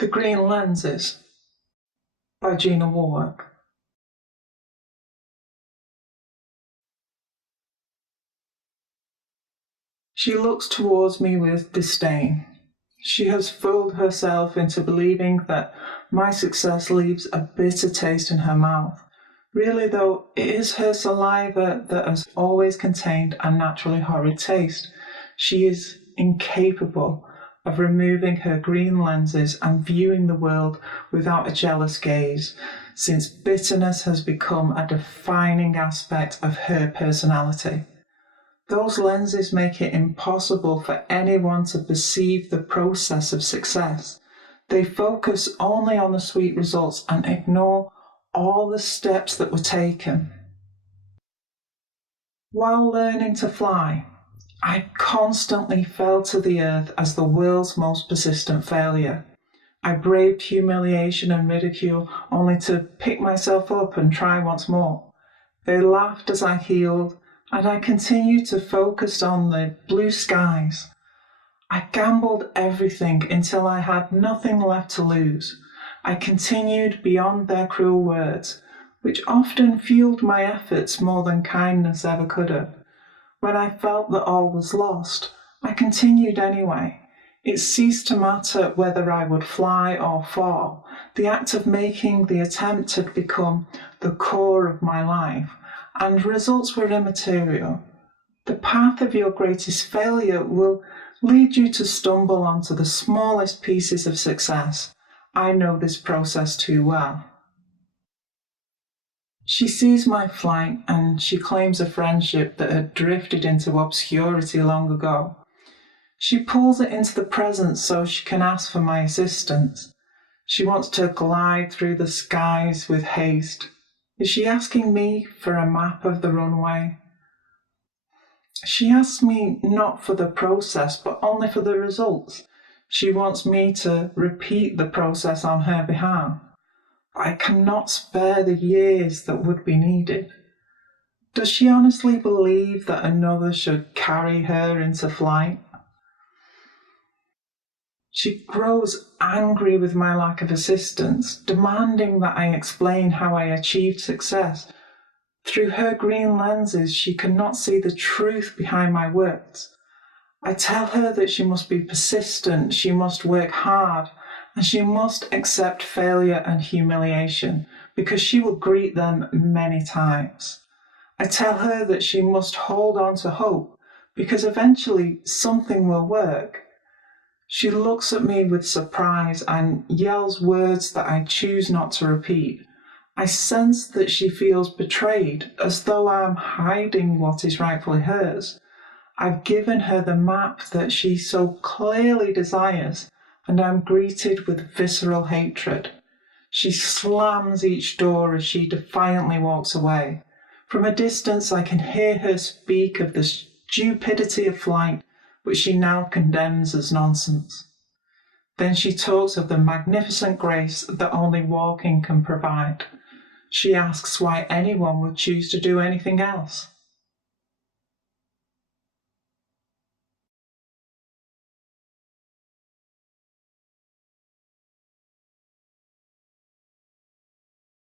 The Green Lenses by Jina Wallwork. She looks towards me with disdain. She has fooled herself into believing that my success leaves a bitter taste in her mouth. Really though, it is her saliva that has always contained a naturally horrid taste. She is incapable of removing her green lenses and viewing the world without a jealous gaze, since bitterness has become a defining aspect of her personality. Those lenses make it impossible for anyone to perceive the process of success. They focus only on the sweet results and ignore all the steps that were taken. While learning to fly, I constantly fell to the earth as the world's most persistent failure. I braved humiliation and ridicule only to pick myself up and try once more. They laughed as I healed, and I continued to focus on the blue skies. I gambled everything until I had nothing left to lose. I continued beyond their cruel words, which often fueled my efforts more than kindness ever could have. When I felt that all was lost, I continued anyway. It ceased to matter whether I would fly or fall. The act of making the attempt had become the core of my life, and results were immaterial. The path of your greatest failure will lead you to stumble onto the smallest pieces of success. I know this process too well. She sees my flight and she claims a friendship that had drifted into obscurity long ago. She pulls it into the present so she can ask for my assistance. She wants to glide through the skies with haste. Is she asking me for a map of the runway? She asks me not for the process, but only for the results. She wants me to repeat the process on her behalf. I cannot spare the years that would be needed. Does she honestly believe that another should carry her into flight? She grows angry with my lack of assistance, demanding that I explain how I achieved success. Through her green lenses, she cannot see the truth behind my words. I tell her that she must be persistent, she must work hard, and she must accept failure and humiliation, because she will greet them many times. I tell her that she must hold on to hope, because eventually something will work. She looks at me with surprise and yells words that I choose not to repeat. I sense that she feels betrayed, as though I am hiding what is rightfully hers. I've given her the map that she so clearly desires, and I'm greeted with visceral hatred. She slams each door as she defiantly walks away. From a distance I can hear her speak of the stupidity of flight, which she now condemns as nonsense. Then she talks of the magnificent grace that only walking can provide. She asks why anyone would choose to do anything else.